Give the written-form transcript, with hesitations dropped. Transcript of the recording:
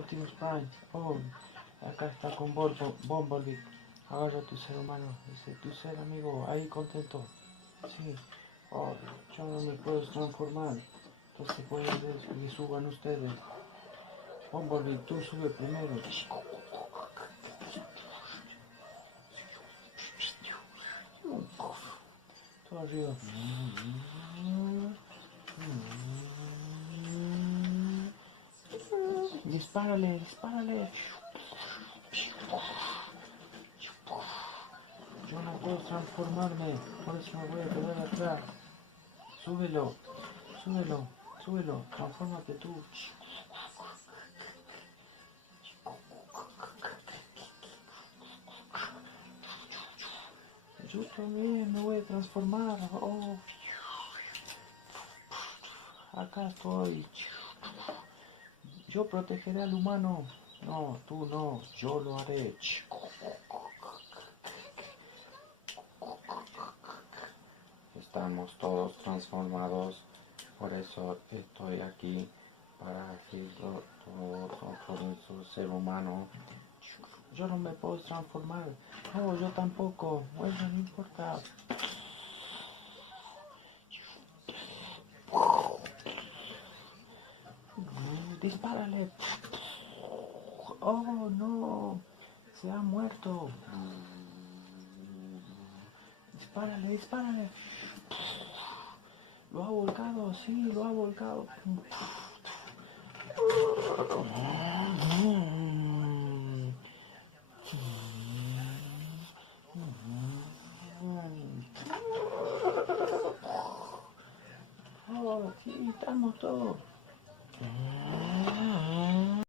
Optimus Prime. Oh, acá está con Bumblebee. Agarra tu ser humano. Dice, tu ser amigo, ahí contento. Sí. Oh, yo no me puedo transformar. Entonces voy a ver que suban ustedes. Bumblebee, tú sube primero. Todo arriba. Dispárale, dispárale. Yo no puedo transformarme, por eso me voy a quedar atrás. Súbelo, súbelo, súbelo, transfórmate tú. Yo también me voy a transformar. Oh. Acá estoy. Yo protegeré al humano. No, tú no, yo lo haré. Estamos todos transformados, por eso estoy aquí para decirlo todo su ser humano. Yo no me puedo transformar. No, yo tampoco. Bueno, no importa. Dispárale. Oh, no. Se ha muerto. Dispárale, dispárale. Lo ha volcado, sí, lo ha volcado. Oh, sí, estamos todos.